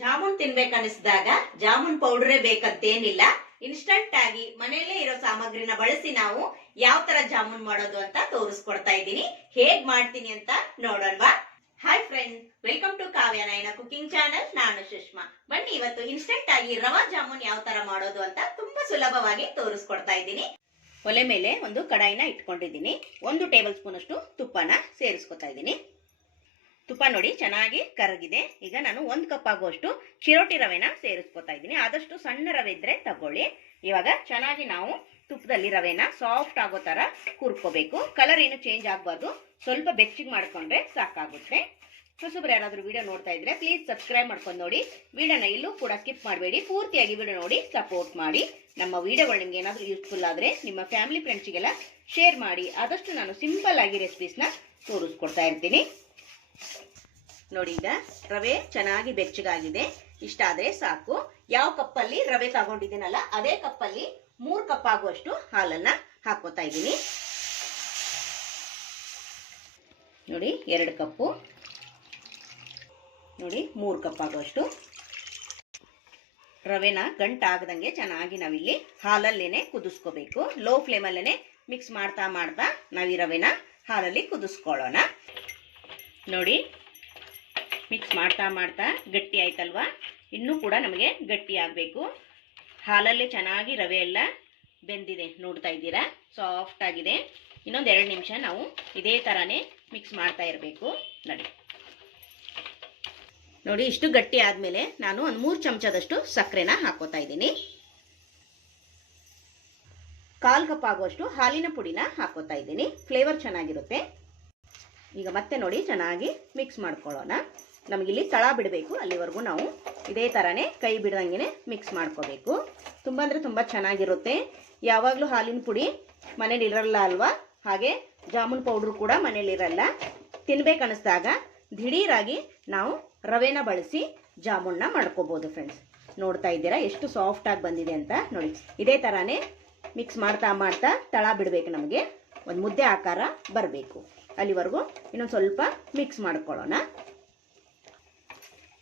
ಜಾಮೂನ್ ತಿನ್ಬೇಕನ್ನಿಸಿದಾಗ ಜಾಮೂನ್ ಪೌಡರೇ ಬೇಕಂತೇನಿಲ್ಲ. ಇನ್ಸ್ಟಂಟ್ ಆಗಿ ಮನೆಯಲ್ಲೇ ಇರೋ ಸಾಮಗ್ರಿನ ಬಳಸಿ ನಾವು ಯಾವ ತರ ಜಾಮೂನ್ ಮಾಡೋದು ಅಂತ ತೋರಿಸ್ಕೊಡ್ತಾ ಇದ್ದೀನಿ. ಹೇಗ್ ಮಾಡ್ತೀನಿ ಅಂತ ನೋಡೋಣವಾ hi friend welcome to Kavya Nayana cooking channel ನಾನು ಸುಷ್ಮಾ. ಬನ್ನಿ, ಇವತ್ತು ಇನ್ಸ್ಟಂಟ್ ಆಗಿ ರವಾ ಜಾಮೂನ್ ಯಾವ ತರ ಮಾಡೋದು ಅಂತ ತುಂಬಾ ಸುಲಭವಾಗಿ ತೋರಿಸ್ಕೊಡ್ತಾ ಇದ್ದೀನಿ. ಒಲೆ ಮೇಲೆ ಒಂದು ಕಡಾಯಿನ ಇಟ್ಕೊಂಡಿದ್ದೀನಿ. ಒಂದು ಟೇಬಲ್ ಸ್ಪೂನ್ ಅಷ್ಟು ತುಪ್ಪನ ಸೇರಿಸ್ಕೊತಾ ಇದ್ದೀನಿ. ನೋಡಿ, ಚೆನ್ನಾಗಿ ಕರಗಿದೆ. ಈಗ ನಾನು ಒಂದು ಕಪ್ ಆಗುವಷ್ಟು ಚಿರೋಟಿ ರವೆನ ಸೇರಿಸ್ಕೊತಾ ಇದ್ದೀನಿ. ಆದಷ್ಟು ಸಣ್ಣ ರವೆ ಇದ್ರೆ ತಗೊಳ್ಳಿ. ಇವಾಗ ಚೆನ್ನಾಗಿ ನಾವು ತುಪ್ಪದಲ್ಲಿ ರವೆನ ಸಾಫ್ಟ್ ಆಗೋ ತರ ಹುರ್ಕೋಬೇಕು. ಕಲರ್ ಏನು ಚೇಂಜ್ ಆಗಬಾರ್ದು. ಸ್ವಲ್ಪ ಬೆಚ್ಚಗೆ ಮಾಡ್ಕೊಂಡ್ರೆ ಸಾಕಾಗುತ್ತೆ. ಹೊಸಬ್ರು ಯಾರಾದ್ರೂ ವಿಡಿಯೋ ನೋಡ್ತಾ ಇದ್ರೆ ಪ್ಲೀಸ್ ಸಬ್ಸ್ಕ್ರೈಬ್ ಮಾಡ್ಕೊಂಡು ನೋಡಿ. ವಿಡಿಯೋನ ಇಲ್ಲೂ ಕೂಡ ಸ್ಕಿಪ್ ಮಾಡಬೇಡಿ. ಪೂರ್ತಿಯಾಗಿ ವಿಡಿಯೋ ನೋಡಿ ಸಪೋರ್ಟ್ ಮಾಡಿ. ನಮ್ಮ ವಿಡಿಯೋಗಳು ನಿಮ್ಗೆ ಏನಾದ್ರೂ ಯೂಸ್ಫುಲ್ ಆದರೆ ನಿಮ್ಮ ಫ್ಯಾಮಿಲಿ ಫ್ರೆಂಡ್ಸಿಗೆಲ್ಲ ಶೇರ್ ಮಾಡಿ. ಆದಷ್ಟು ನಾನು ಸಿಂಪಲ್ ಆಗಿ ರೆಸಿಪೀಸ್ನ ತೋರಿಸ್ಕೊಡ್ತಾ ಇರ್ತೀನಿ. ನೋಡಿ ಈಗ ರವೆ ಚೆನ್ನಾಗಿ ಬೆಚ್ಚಗಾಗಿದೆ. ಇಷ್ಟ ಆದ್ರೆ ಸಾಕು. ಯಾವ ಕಪ್ಪಲ್ಲಿ ರವೆ ತಗೊಂಡಿದ್ದೀನಲ್ಲ, ಅದೇ ಕಪ್ಪಲ್ಲಿ ಮೂರು ಕಪ್ ಆಗುವಷ್ಟು ಹಾಲನ್ನ ಹಾಕೋತಾ ಇದ್ದೀನಿ. ನೋಡಿ, ಎರಡು ಕಪ್ಪು. ನೋಡಿ, ಮೂರು ಕಪ್ ಆಗುವಷ್ಟು. ರವೆನ ಗಂಟಾಗದಂಗೆ ಚೆನ್ನಾಗಿ ನಾವಿಲ್ಲಿ ಹಾಲಲ್ಲೇನೆ ಕುದಿಸ್ಕೋಬೇಕು. ಲೋ ಫ್ಲೇಮಲ್ಲೇ ಮಿಕ್ಸ್ ಮಾಡ್ತಾ ಮಾಡ್ತಾ ನಾವು ರವೆನ ಹಾಲಲ್ಲಿ ಕುದಿಸ್ಕೊಳ್ಳೋಣ. ನೋಡಿ ಮಿಕ್ಸ್ ಮಾಡ್ತಾ ಮಾಡ್ತಾ ಗಟ್ಟಿ ಆಯ್ತಲ್ವಾ? ಇನ್ನೂ ಕೂಡ ನಮಗೆ ಗಟ್ಟಿ ಆಗಬೇಕು. ಹಾಲಲ್ಲೇ ಚೆನ್ನಾಗಿ ರವೆ ಎಲ್ಲ ಬೆಂದಿದೆ, ನೋಡ್ತಾ ಇದ್ದೀರಾ? ಸಾಫ್ಟ್ ಆಗಿದೆ. ಇನ್ನೊಂದು ಎರಡು ನಿಮಿಷ ನಾವು ಇದೇ ಥರನೇ ಮಿಕ್ಸ್ ಮಾಡ್ತಾ ಇರಬೇಕು. ನೋಡಿ. ನೋಡಿ, ಇಷ್ಟು ಗಟ್ಟಿ ಆದಮೇಲೆ ನಾನು ಒಂದು ಮೂರು ಚಮಚದಷ್ಟು ಸಕ್ಕರೆನ ಹಾಕೋತಾ ಇದ್ದೀನಿ. ಕಾಲು ಕಪ್ ಆಗುವಷ್ಟು ಹಾಲಿನ ಪುಡಿನ ಹಾಕೋತಾ ಇದ್ದೀನಿ. ಫ್ಲೇವರ್ ಚೆನ್ನಾಗಿರುತ್ತೆ. ಈಗ ಮತ್ತೆ ನೋಡಿ, ಚೆನ್ನಾಗಿ ಮಿಕ್ಸ್ ಮಾಡ್ಕೊಳ್ಳೋಣ. ನಮಗಿಲ್ಲಿ ತಳ ಬಿಡಬೇಕು. ಅಲ್ಲಿವರೆಗೂ ನಾವು ಇದೇ ಥರನೇ ಕೈ ಬಿಡ್ದಂಗೆ ಮಿಕ್ಸ್ ಮಾಡ್ಕೋಬೇಕು. ತುಂಬ ಅಂದರೆ ತುಂಬ ಚೆನ್ನಾಗಿರುತ್ತೆ. ಯಾವಾಗಲೂ ಹಾಲಿನ ಪುಡಿ ಮನೇಲಿ ಇರಲ್ಲ ಅಲ್ವಾ? ಹಾಗೆ ಜಾಮೂನ್ ಪೌಡ್ರು ಕೂಡ ಮನೇಲಿರಲ್ಲ ತಿನ್ಬೇಕನ್ನಿಸ್ದಾಗ ದಿಢೀರಾಗಿ ನಾವು ರವೆನ ಬಳಸಿ ಜಾಮೂನ್ನ ಮಾಡ್ಕೋಬೋದು ಫ್ರೆಂಡ್ಸ್ ನೋಡ್ತಾ ಇದ್ದೀರಾ? ಎಷ್ಟು ಸಾಫ್ಟಾಗಿ ಬಂದಿದೆ ಅಂತ ನೋಡಿ. ಇದೇ ಥರನೇ ಮಿಕ್ಸ್ ಮಾಡ್ತಾ ಮಾಡ್ತಾ ತಳ ಬಿಡಬೇಕು ನಮಗೆ. ಒಂದು ಮುದ್ದೆ ಆಕಾರ ಬರಬೇಕು. ಅಲ್ಲಿವರೆಗೂ ಇನ್ನೊಂದು ಸ್ವಲ್ಪ ಮಿಕ್ಸ್ ಮಾಡ್ಕೊಳ್ಳೋಣ.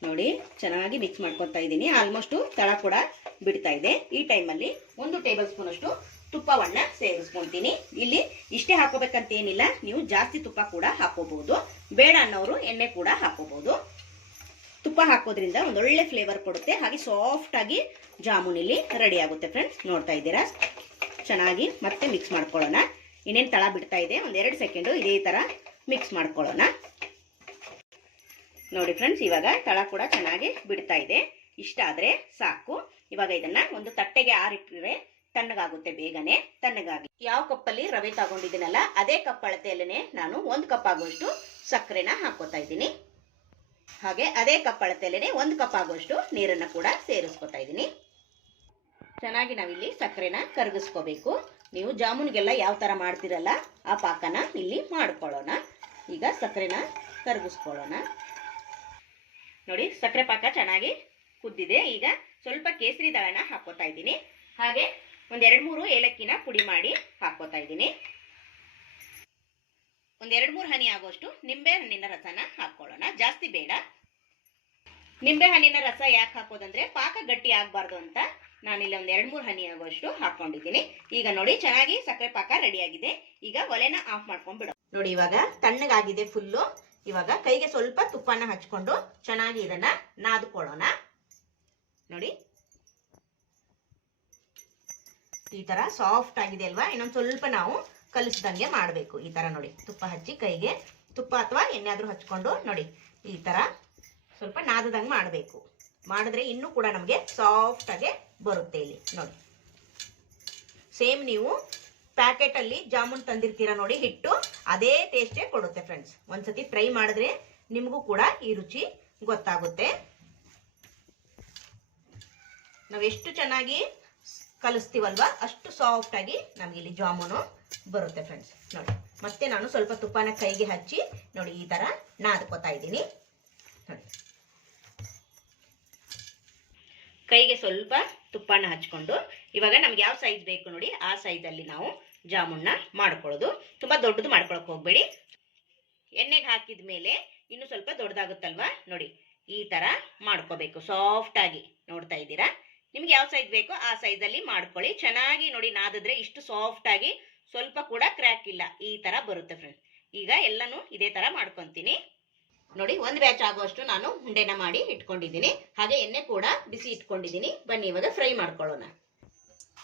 ನೋಡಿ, ಚೆನ್ನಾಗಿ ಮಿಕ್ಸ್ ಮಾಡ್ಕೊತಾ ಇದ್ದೀನಿ. ಆಲ್ಮೋಸ್ಟು ತಳ ಕೂಡ ಬಿಡ್ತಾ ಇದೆ. ಈ ಟೈಮಲ್ಲಿ ಒಂದು ಟೇಬಲ್ ಸ್ಪೂನ್ ಅಷ್ಟು ತುಪ್ಪವನ್ನ ಸೇರಿಸ್ಕೊಂತೀನಿ. ಇಲ್ಲಿ ಇಷ್ಟೇ ಹಾಕೋಬೇಕಂತ ಏನಿಲ್ಲ. ನೀವು ಜಾಸ್ತಿ ತುಪ್ಪ ಕೂಡ ಹಾಕೋಬಹುದು. ಬೇಡ ಅನ್ನೋರು ಎಣ್ಣೆ ಕೂಡ ಹಾಕೋಬಹುದು. ತುಪ್ಪ ಹಾಕೋದ್ರಿಂದ ಒಂದೊಳ್ಳೆ ಫ್ಲೇವರ್ ಕೊಡುತ್ತೆ. ಹಾಗೆ ಸಾಫ್ಟ್ ಆಗಿ ಜಾಮೂನ್ ಇಲ್ಲಿ ರೆಡಿ ಆಗುತ್ತೆ ಫ್ರೆಂಡ್ಸ್ ನೋಡ್ತಾ ಇದ್ದೀರಾ? ಚೆನ್ನಾಗಿ ಮತ್ತೆ ಮಿಕ್ಸ್ ಮಾಡ್ಕೊಳ್ಳೋಣ. ಇನ್ನೇನು ತಳ ಬಿಡ್ತಾ ಇದೆ? ಒಂದೆರಡು ಸೆಕೆಂಡು ಇದೇ ಥರ ಮಿಕ್ಸ್ ಮಾಡ್ಕೊಳ್ಳೋಣ. ನೋಡಿ ಫ್ರೆಂಡ್ಸ್ ಇವಾಗ ತಳ ಕೂಡ ಚೆನ್ನಾಗಿ ಬಿಡ್ತಾ ಇದೆ. ಇಷ್ಟ ಆದರೆ ಸಾಕು. ಇವಾಗ ಇದನ್ನ ಒಂದು ತಟ್ಟೆಗೆ ಆರಿಟ್ರೆ ತಣ್ಣಗಾಗುತ್ತೆ ಬೇಗನೆ. ತಣ್ಣಗಾಗಿ ಯಾವ ಕಪ್ಪಲ್ಲಿ ರವೆ ತಗೊಂಡಿದ್ದೀನಲ್ಲ, ಅದೇ ಕಪ್ ಅಳತೆಯಲ್ಲೇ ನಾನು ಒಂದು ಕಪ್ ಆಗುವಷ್ಟು ಸಕ್ಕರೆನ ಹಾಕೋತಾ ಇದ್ದೀನಿ. ಹಾಗೆ ಅದೇ ಕಪ್ ಅಳತೆಯಲ್ಲೇ ಒಂದು ಕಪ್ ಆಗುವಷ್ಟು ನೀರನ್ನ ಕೂಡ ಸೇರಿಸ್ಕೊತಾ ಇದ್ದೀನಿ. ಚೆನ್ನಾಗಿ ನಾವಿಲ್ಲಿ ಸಕ್ಕರೆನ ಕರಗಿಸ್ಕೋಬೇಕು. ನೀವು ಜಾಮೂನ್ಗೆಲ್ಲ ಯಾವ ಥರ ಮಾಡ್ತಿರಲ್ಲ, ಆ ಪಾಕನ ಇಲ್ಲಿ ಮಾಡ್ಕೊಳ್ಳೋಣ. ಈಗ ಸಕ್ಕರೆನ ಕರಗಿಸ್ಕೊಳ್ಳೋಣ. ನೋಡಿ ಸಕ್ಕರೆ ಪಾಕ ಚೆನ್ನಾಗಿ ಕುದ್ದಿದೆ. ಈಗ ಸ್ವಲ್ಪ ಕೇಸರಿ ದಳನ ಹಾಕೋತಾ ಇದ್ದೀನಿ. ಹಾಗೆ ಒಂದೆರಡು ಮೂರು ಏಲಕ್ಕಿನ ಪುಡಿ ಮಾಡಿ ಹಾಕೋತಾ ಇದ್ದೀನಿ. ಒಂದೆರಡು ಮೂರು ಹನಿ ಆಗೋಷ್ಟು ನಿಂಬೆ ಹಣ್ಣಿನ ರಸನ ಹಾಕೊಳ್ಳೋಣ ಜಾಸ್ತಿ ಬೇಡ. ನಿಂಬೆ ಹಣ್ಣಿನ ರಸ ಯಾಕೆ ಹಾಕೋದಂದ್ರೆ ಪಾಕ ಗಟ್ಟಿ ಆಗಬಾರ್ದು ಅಂತ ನಾನಿಲ್ಲಿ ಒಂದ್ ಎರಡ್ ಮೂರು ಹನಿ ಆಗುವಷ್ಟು ಹಾಕೊಂಡಿದ್ದೀನಿ ಈಗ ನೋಡಿ, ಚೆನ್ನಾಗಿ ಸಕ್ಕರೆ ಪಾಕ ರೆಡಿ ಆಗಿದೆ. ಈಗ ಒಲೆನ ಆಫ್ ಮಾಡ್ಕೊಂಡ್ಬಿಡೋ ನೋಡಿ, ಇವಾಗ ತಣ್ಣಗಾಗಿದೆ ಫುಲ್ಲು ಇವಾಗ ಕೈಗೆ ಸ್ವಲ್ಪ ತುಪ್ಪನ ಹಚ್ಕೊಂಡು ಚೆನ್ನಾಗಿ ಇದನ್ನ ನಾದ್ಕೊಳ್ಳೋಣ. ನೋಡಿ. ಈ ತರ ಸಾಫ್ಟ್ ಆಗಿದೆ ಅಲ್ವಾ? ಇನ್ನೊಂದ್ ಸ್ವಲ್ಪ ನಾವು ಕಲಿಸ್ದಂಗೆ ಮಾಡಬೇಕು. ಈ ತರ ನೋಡಿ. ತುಪ್ಪ ಹಚ್ಚಿ ಕೈಗೆ ತುಪ್ಪ ಅಥವಾ ಎಣ್ಣೆ ಆದ್ರೂ ಹಚ್ಕೊಂಡು ನೋಡಿ. ಈ ತರ ಸ್ವಲ್ಪ ನಾದದಂಗೆ ಮಾಡಬೇಕು. ಮಾಡಿದ್ರೆ ಇನ್ನೂ ಕೂಡ ನಮಗೆ ಸಾಫ್ಟ್ ಆಗಿ ಬರುತ್ತೆ ಇಲ್ಲಿ. ನೋಡಿ. ಸೇಮ್ ನೀವು ಪ್ಯಾಕೆಟ್ ಅಲ್ಲಿ ಜಾಮೂನ್ ತಂದಿರ್ತೀರಾ ನೋಡಿ, ಹಿಟ್ಟು ಅದೇ ಟೇಸ್ಟೇ ಕೊಡುತ್ತೆ ಫ್ರೆಂಡ್ಸ್ ಒಂದ್ಸತಿ ಟ್ರೈ ಮಾಡಿದ್ರೆ ನಿಮಗೂ ಕೂಡ ಈ ರುಚಿ ಗೊತ್ತಾಗುತ್ತೆ. ನಾವೆಷ್ಟು ಚೆನ್ನಾಗಿ ಕಲಿಸ್ತೀವಲ್ವಾ, ಅಷ್ಟು ಸಾಫ್ಟ್ ಆಗಿ ನಮ್ಗೆ ಇಲ್ಲಿ ಜಾಮೂನು ಬರುತ್ತೆ ಫ್ರೆಂಡ್ಸ್ ನೋಡಿ, ಮತ್ತೆ ನಾನು ಸ್ವಲ್ಪ ತುಪ್ಪನ ಕೈಗೆ ಹಚ್ಚಿ, ನೋಡಿ, ಈ ತರ ನಾದ್ಕೋತಾ ಇದ್ದೀನಿ. ನೋಡಿ. ಕೈಗೆ ಸ್ವಲ್ಪ ತುಪ್ಪನ ಹಚ್ಕೊಂಡು, ಇವಾಗ ನಮ್ಗೆ ಯಾವ ಸೈಜ್ ಬೇಕು ನೋಡಿ, ಆ ಸೈಜಲ್ಲಿ ನಾವು ಜಾಮೂನ್ನ ಮಾಡ್ಕೊಳ್ಳೋದು. ತುಂಬ ದೊಡ್ಡದು ಮಾಡ್ಕೊಳಕ್ ಹೋಗ್ಬೇಡಿ. ಎಣ್ಣೆಗೆ ಹಾಕಿದ ಮೇಲೆ ಇನ್ನು ಸ್ವಲ್ಪ ದೊಡ್ಡದಾಗುತ್ತಲ್ವಾ? ನೋಡಿ, ಈ ತರ ಮಾಡ್ಕೋಬೇಕು. ಸಾಫ್ಟ್ ಆಗಿ ನೋಡ್ತಾ ಇದ್ದೀರಾ? ನಿಮ್ಗೆ ಯಾವ ಸೈಜ್ ಬೇಕೋ ಆ ಸೈಜ್ ಅಲ್ಲಿ ಮಾಡ್ಕೊಳ್ಳಿ. ಚೆನ್ನಾಗಿ ನೋಡಿ ನಾದಿದ್ರೆ ಇಷ್ಟು ಸಾಫ್ಟ್ ಆಗಿ ಸ್ವಲ್ಪ ಕೂಡ ಕ್ರ್ಯಾಕ್ ಇಲ್ಲ. ಈ ತರ ಬರುತ್ತೆ ಫ್ರೆಂಡ್ಸ್ ಈಗ ಎಲ್ಲಾನು ಇದೇ ತರ ಮಾಡ್ಕೊಂತೀನಿ. ನೋಡಿ, ಒಂದು ಬ್ಯಾಚ್ ಆಗುವಷ್ಟು ನಾನು ಉಂಡೆನ ಮಾಡಿ ಇಟ್ಕೊಂಡಿದ್ದೀನಿ. ಹಾಗೆ ಎಣ್ಣೆ ಕೂಡ ಬಿಸಿ ಇಟ್ಕೊಂಡಿದ್ದೀನಿ. ಬನ್ನಿ, ಇವಾಗ ಫ್ರೈ ಮಾಡ್ಕೊಳ್ಳೋಣ.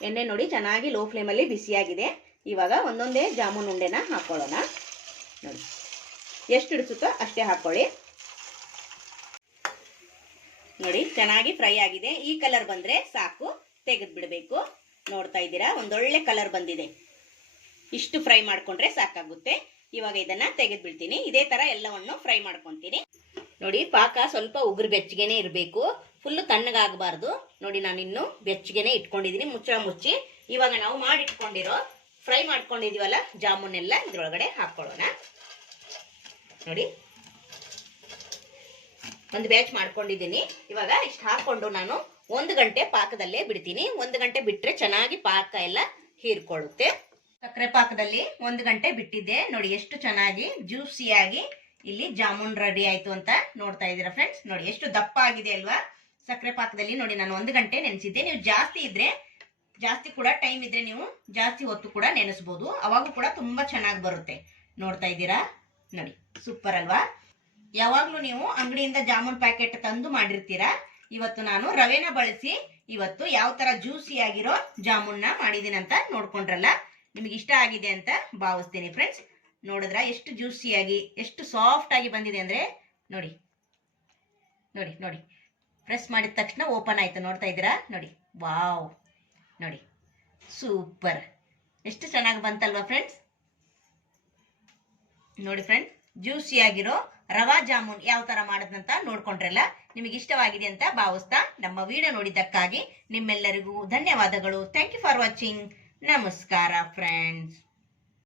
ಎಣ್ಣೆ ನೋಡಿ ಚೆನ್ನಾಗಿ ಲೋ ಫ್ಲೇಮಲ್ಲಿ ಬಿಸಿಯಾಗಿದೆ. ಇವಾಗ ಒಂದೊಂದೇ ಜಾಮೂನ್ ಉಂಡೆನ ಹಾಕೊಳ್ಳೋಣ. ನೋಡಿ. ಎಷ್ಟು ಹಿಡಿಸುತ್ತೋ ಅಷ್ಟೇ ಹಾಕೊಳ್ಳಿ. ನೋಡಿ, ಚೆನ್ನಾಗಿ ಫ್ರೈ ಆಗಿದೆ. ಈ ಕಲರ್ ಬಂದ್ರೆ ಸಾಕು ತೆಗೆದು ಬಿಡಬೇಕು ನೋಡ್ತಾ ಇದ್ದೀರಾ, ಒಂದೊಳ್ಳೆ ಕಲರ್ ಬಂದಿದೆ. ಇಷ್ಟು ಫ್ರೈ ಮಾಡ್ಕೊಂಡ್ರೆ ಸಾಕಾಗುತ್ತೆ. ಇವಾಗ ಇದನ್ನ ತೆಗೆದು ಬಿಡ್ತೀನಿ ಇದೇ ತರ ಎಲ್ಲವನ್ನು ಫ್ರೈ ಮಾಡ್ಕೊತೀನಿ. ನೋಡಿ, ಪಾಕ ಸ್ವಲ್ಪ ಉಗುರು ಬೆಚ್ಚಗೆನೆ ಇರಬೇಕು. ಫುಲ್ ತಣ್ಣಗಾಗಬಾರ್ದು. ನೋಡಿ ನಾನು ಇನ್ನು ಬೆಚ್ಚಗೆನೆ ಇಟ್ಕೊಂಡಿದ್ದೀನಿ. ಮುಚ್ಚಳ ಮುಚ್ಚಿ. ಇವಾಗ ನಾವು ಮಾಡಿಟ್ಕೊಂಡಿರೋ ಫ್ರೈ ಮಾಡ್ಕೊಂಡಿದೀವಲ್ಲ ಜಾಮೂನ್ ಎಲ್ಲ ಇದ್ರೊಳಗಡೆ ಹಾಕೊಳ್ಳೋಣ. ನೋಡಿ. ಒಂದು ಬ್ಯಾಚ್ ಮಾಡ್ಕೊಂಡಿದ್ದೀನಿ. ಇವಾಗ ಇಷ್ಟು ಹಾಕೊಂಡು ನಾನು ಒಂದು ಗಂಟೆ ಪಾಕದಲ್ಲೇ ಬಿಡ್ತೀನಿ. ಒಂದು ಗಂಟೆ ಬಿಟ್ಟರೆ ಚೆನ್ನಾಗಿ ಪಾಕ ಎಲ್ಲ ಹೀರ್ಕೊಳ್ಳುತ್ತೆ. ಸಕ್ಕರೆ ಪಾಕದಲ್ಲಿ ಒಂದು ಗಂಟೆ ಬಿಟ್ಟಿದ್ದೆ. ನೋಡಿ ಎಷ್ಟು ಚೆನ್ನಾಗಿ ಜ್ಯೂಸಿಯಾಗಿ ಇಲ್ಲಿ ಜಾಮೂನ್ ರೆಡಿ ಆಯ್ತು ಅಂತ ನೋಡ್ತಾ ಇದ್ದೀರಾ ಫ್ರೆಂಡ್ಸ್ ನೋಡಿ ಎಷ್ಟು ದಪ್ಪ ಆಗಿದೆ ಅಲ್ವಾ? ಸಕ್ಕರೆ ಪಾಕದಲ್ಲಿ ನೋಡಿ ನಾನು ಒಂದು ಗಂಟೆ ನೆನೆಸಿದ್ದೆ. ನೀವು ಜಾಸ್ತಿ ಇದ್ರೆ, ಜಾಸ್ತಿ ಕೂಡ ಟೈಮ್ ಇದ್ರೆ ನೀವು ಜಾಸ್ತಿ ಹೊತ್ತು ಕೂಡ ನೆನೆಸ್ಬೋದು. ಅವಾಗೂ ಕೂಡ ತುಂಬಾ ಚೆನ್ನಾಗಿ ಬರುತ್ತೆ. ನೋಡ್ತಾ ಇದ್ದೀರಾ? ನೋಡಿ ಸೂಪರ್ ಅಲ್ವಾ? ಯಾವಾಗ್ಲೂ ನೀವು ಅಂಗಡಿಯಿಂದ ಜಾಮೂನ್ ಪ್ಯಾಕೆಟ್ ತಂದು ಮಾಡಿರ್ತೀರಾ? ಇವತ್ತು ನಾನು ರವೆನ ಬಳಸಿ ಇವತ್ತು ಯಾವ ತರ ಜ್ಯೂಸಿ ಆಗಿರೋ ಜಾಮೂನ್ನ ಮಾಡಿದೀನಿ ಅಂತ ನೋಡ್ಕೊಂಡ್ರಲ್ಲ, ನಿಮ್ಗೆ ಇಷ್ಟ ಆಗಿದೆ ಅಂತ ಭಾವಿಸ್ತೀನಿ ಫ್ರೆಂಡ್ಸ್ ನೋಡಿದ್ರ ಎಷ್ಟು ಜ್ಯೂಸಿಯಾಗಿ ಎಷ್ಟು ಸಾಫ್ಟ್ ಆಗಿ ಬಂದಿದೆ ಅಂದ್ರೆ ನೋಡಿ ನೋಡಿ ನೋಡಿ. ಪ್ರೆಸ್ ಮಾಡಿದ ತಕ್ಷಣ ಓಪನ್ ಆಯ್ತು. ನೋಡ್ತಾ ಇದ್ದೀರಾ? ನೋಡಿ. ವಾವ್ ನೋಡಿ. ಸೂಪರ್ ಎಷ್ಟು ಚೆನ್ನಾಗಿ ಬಂತಲ್ವಾ ಫ್ರೆಂಡ್ಸ್ ನೋಡಿ ಫ್ರೆಂಡ್ ಜ್ಯೂಸಿ ಆಗಿರೋ ರವಾ ಜಾಮೂನ್ ಯಾವ ತರ ಮಾಡೋದಂತ ನೋಡ್ಕೊಂಡ್ರಲ್ಲ? ನಿಮಗೆ ಇಷ್ಟವಾಗಿದೆ ಅಂತ ಭಾವಿಸ್ತಾ ನಮ್ಮ ವಿಡಿಯೋ ನೋಡಿದ್ದಕ್ಕಾಗಿ ನಿಮ್ಮೆಲ್ಲರಿಗೂ ಧನ್ಯವಾದಗಳು. ಥ್ಯಾಂಕ್ ಯು ಫಾರ್ ವಾಚಿಂಗ್ ನಮಸ್ಕಾರ ಫ್ರೆಂಡ್ಸ್